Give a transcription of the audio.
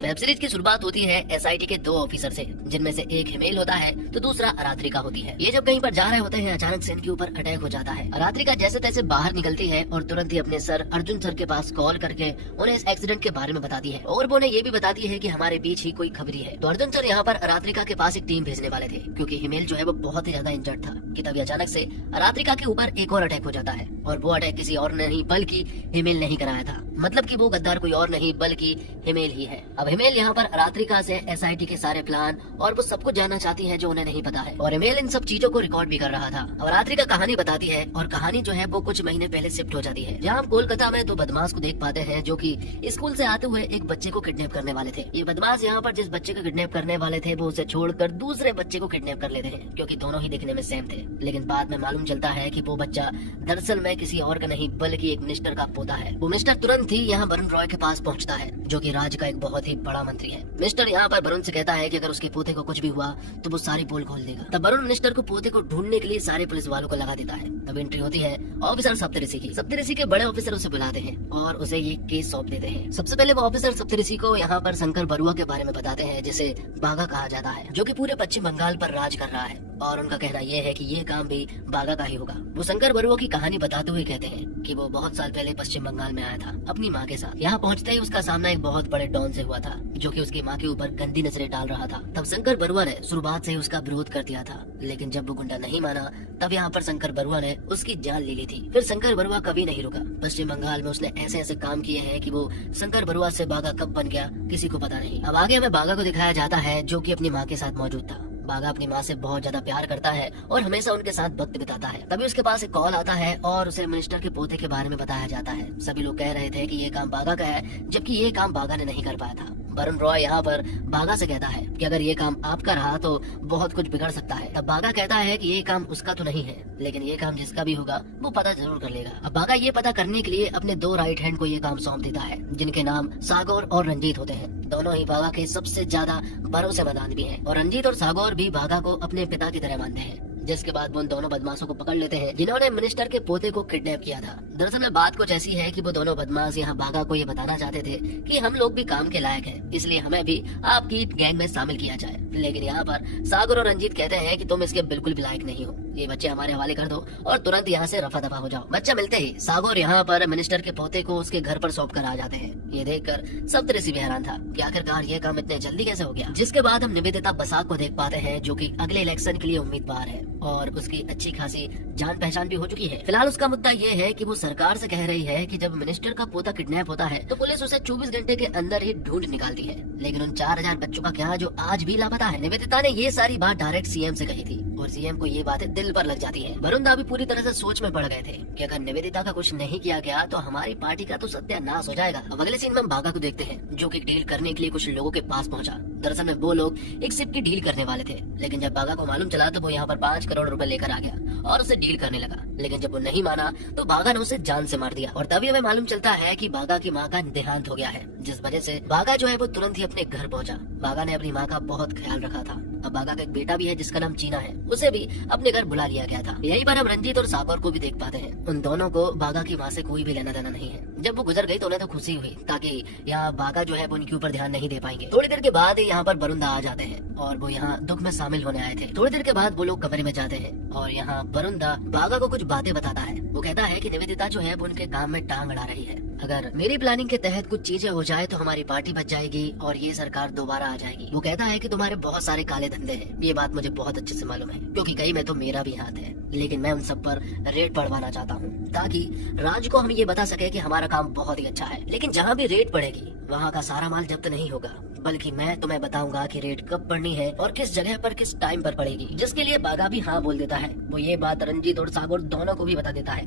Web series की शुरुआत होती है एसआईटी के दो ऑफिसर से, जिनमें से एक हिमेल होता है तो दूसरा अरात्रिका होती है। ये जब कहीं पर जा रहे होते हैं, अचानक से इनके ऊपर अटैक हो जाता है। अरात्रिका जैसे तैसे बाहर निकलती है और तुरंत ही अपने सर अर्जुन सर के पास कॉल करके उन्हें इस एक्सीडेंट के बारे में बताती है और वो उन्हें ये भी बताती है कि हमारे बीच ही कोई खबरी है। तो अर्जुन सर यहाँ पर अरात्रिका के पास एक टीम भेजने वाले थे, क्योंकि हिमेल जो है वो बहुत ही ज्यादा इंजर्ड था कि तभी अचानक से अरात्रिका के ऊपर एक और अटैक हो जाता है। और वो अटैक किसी और नहीं बल्कि हिमेल नहीं कराया था, मतलब कि वो गद्दार कोई और नहीं बल्कि हिमेल ही है। अब हिमेल यहाँ पर अरात्रिका से एसआईटी के सारे प्लान और वो सब कुछ जानना चाहती है जो उन्हें नहीं पता है, और हिमेल इन सब चीजों को रिकॉर्ड भी कर रहा था। अब अरात्रिका कहानी बताती है और कहानी जो है वो कुछ महीने पहले शिफ्ट हो जाती है, जहाँ हम कोलकाता में दो बदमाश को देख पाते हैं जो कि स्कूल से आते हुए एक बच्चे को किडनैप करने वाले थे। ये बदमाश यहाँ पर जिस बच्चे को किडनैप करने वाले थे वो उसे छोड़कर दूसरे बच्चे को किडनैप कर लेते हैं, क्योंकि दोनों ही दिखने में सेम थे। लेकिन बाद में मालूम चलता है कि वो बच्चा दरअसल में किसी और का नहीं बल्कि एक मिनिस्टर का पोता है। वो मिनिस्टर तुरंत ही यहाँ वरुण रॉय के पास पहुँचता है, जो कि राज्य का एक बहुत ही बड़ा मंत्री है। मिनिस्टर यहाँ पर वरुण से कहता है कि अगर उसके पोते को कुछ भी हुआ तो वो सारी पोल खोल देगा। तब वरुण मिनिस्टर को पोते को ढूंढने के लिए सारे पुलिस वालों को लगा देता है। तब एंट्री होती है ऑफिसर सप्तऋषि की। सप्तऋषि के बड़े ऑफिसर उसे बुलाते हैं और उसे ये केस सौंप देते हैं। सबसे पहले वो ऑफिसर सप्तऋषि को यहाँ पर शंकर बरुआ के बारे में बताते हैं, जिसे बाघा कहा जाता है, जो कि पूरे पश्चिम बंगाल पर राज कर रहा है। और उनका कहना यह है कि ये काम भी बाघा का ही होगा। वो शंकर बरुआ की कहानी बताते हुए कहते हैं कि वो बहुत साल पहले पश्चिम बंगाल में आया था अपनी माँ के साथ। यहाँ पहुँचते ही उसका सामना एक बहुत बड़े डॉन से हुआ था, जो कि उसकी माँ के ऊपर गंदी नजरें डाल रहा था। तब शंकर बरुआ ने शुरुआत से ही उसका विरोध कर दिया था, लेकिन जब वो गुंडा नहीं माना तब यहाँ पर शंकर बरुआ ने उसकी जान ले ली थी। फिर शंकर बरुआ कभी नहीं रुका। पश्चिम बंगाल में उसने ऐसे ऐसे काम किए हैं कि वो शंकर बरुआ से बाघा कब बन गया किसी को पता नहीं। अब आगे हमें बाघा को दिखाया जाता है, जो कि अपनी माँ के साथ मौजूद था। बाघा अपनी माँ से बहुत ज्यादा प्यार करता है और हमेशा उनके साथ वक्त बिताता है। तभी उसके पास एक कॉल आता है और उसे मिनिस्टर के पोते के बारे में बताया जाता है। सभी लोग कह रहे थे कि ये काम बाघा का है, जबकि ये काम बाघा ने नहीं कर पाया था। वरुण रॉय यहाँ पर बाघा से कहता है कि अगर ये काम आपका रहा तो बहुत कुछ बिगड़ सकता है। तब बाघा कहता है कि ये काम उसका तो नहीं है, लेकिन ये काम जिसका भी होगा वो पता जरूर कर लेगा। अब बाघा ये पता करने के लिए अपने दो राइट हैंड को ये काम सौंप देता है, जिनके नाम सागौर और रंजीत होते हैं। दोनों ही बाघा के सबसे ज्यादा भरोसेमंद आदमी हैं और रंजीत और सागौर भी बाघा को अपने पिता की तरह मानते हैं। जिसके बाद वो उन दोनों बदमाशों को पकड़ लेते हैं जिन्होंने मिनिस्टर के पोते को किडनैप किया था। दरअसल में बात कुछ ऐसी है कि वो दोनों बदमाश यहाँ बाघा को ये बताना चाहते थे कि हम लोग भी काम के लायक हैं, इसलिए हमें भी आपकी गैंग में शामिल किया जाए। लेकिन यहाँ पर सागर और रंजीत कहते हैं कि तुम इसके बिल्कुल भी लायक नहीं हो, ये बच्चे हमारे हवाले कर दो और तुरंत यहाँ से रफा दफा हो जाओ। बच्चा मिलते ही सागर यहाँ पर मिनिस्टर के पोते को उसके घर पर सौंप कर आ जाते हैं। ये देखकर सप्तऋषि भी हैरान था कि आखिरकार ये काम इतने जल्दी कैसे हो गया। जिसके बाद हम निवेदिता बसाक को देख पाते हैं, जो कि अगले इलेक्शन के लिए उम्मीदवार है और उसकी अच्छी खासी जान पहचान भी हो चुकी है। फिलहाल उसका मुद्दा ये है कि वो सरकार से कह रही है कि जब मिनिस्टर का पोता किडनैप होता है तो पुलिस उसे 24 घंटे के अंदर ही ढूंढ निकालती है, लेकिन उन 4000 बच्चों का क्या जो आज भी लापता है। निवेदिता ने ये सारी बात डायरेक्ट सीएम से कही थी और सीएम को ये बातें दिल पर लग जाती है। वरुण दा भी पूरी तरह से सोच में पड़ गए थे कि अगर निवेदिता का कुछ नहीं किया गया तो हमारी पार्टी का तो सत्यानाश हो जाएगा। अब अगले सीन में हम बाघा को देखते हैं, जो कि डील करने के लिए कुछ लोगों के पास पहुंचा। दरअसल में वो लोग एक शिप की डील करने वाले थे, लेकिन जब बाघा को मालूम चला तो वो यहाँ पर 5 करोड़ रुपए लेकर आ गया और उसे डील करने लगा। लेकिन जब वो नहीं माना तो बाघा ने उसे जान से मार दिया। और तभी हमें मालूम चलता है कि बाघा की माँ का देहांत हो गया है, जिस वजह से बाघा जो है वो तुरंत ही अपने घर पहुंचा। बाघा ने अपनी माँ का बहुत ख्याल रखा था। अब बाघा का एक बेटा भी है जिसका नाम चीना है, उसे भी अपने घर बुला लिया गया था। यहीं पर हम रंजीत और सागर को भी देख पाते हैं। उन दोनों को बाघा की माँ से कोई भी लेना देना नहीं है। जब वो गुजर गई तो उन्हें तो खुशी हुई, ताकि यहाँ बाघा जो है वो उनके ऊपर ध्यान नहीं दे पाएंगे। थोड़ी देर के बाद यहाँ पर वरुण दा आ जाते हैं और वो यहाँ दुख में शामिल होने आए थे। थोड़ी देर के बाद वो लोग कमरे में जाते हैं और यहाँ वरुण दा बाघा को कुछ बातें बताता है। वो कहता है कि निवेदिता जो है वो उनके काम में टांग अड़ा रही है। अगर मेरी प्लानिंग के तहत कुछ चीजें हो जाए तो हमारी पार्टी बच जाएगी और ये सरकार दोबारा आ जाएगी। वो कहता है कि तुम्हारे बहुत सारे काले धंधे हैं। ये बात मुझे बहुत अच्छे से मालूम है, क्योंकि कई में तो मेरा भी हाथ है, लेकिन मैं उन सब पर रेट पड़वाना चाहता हूँ ताकि राज्य को हम ये बता सके कि हमारा काम बहुत ही अच्छा है। लेकिन जहाँ भी रेट पड़ेगी वहाँ का सारा माल जब्त नहीं होगा, बल्कि मैं तुम्हें बताऊंगा कि रेट कब पड़नी है और किस जगह पर किस टाइम पर पड़ेगी, जिसके लिए बाघा भी हाँ बोल देता है। वो ये बात रंजीत और सागर दोनों को भी बता देता है।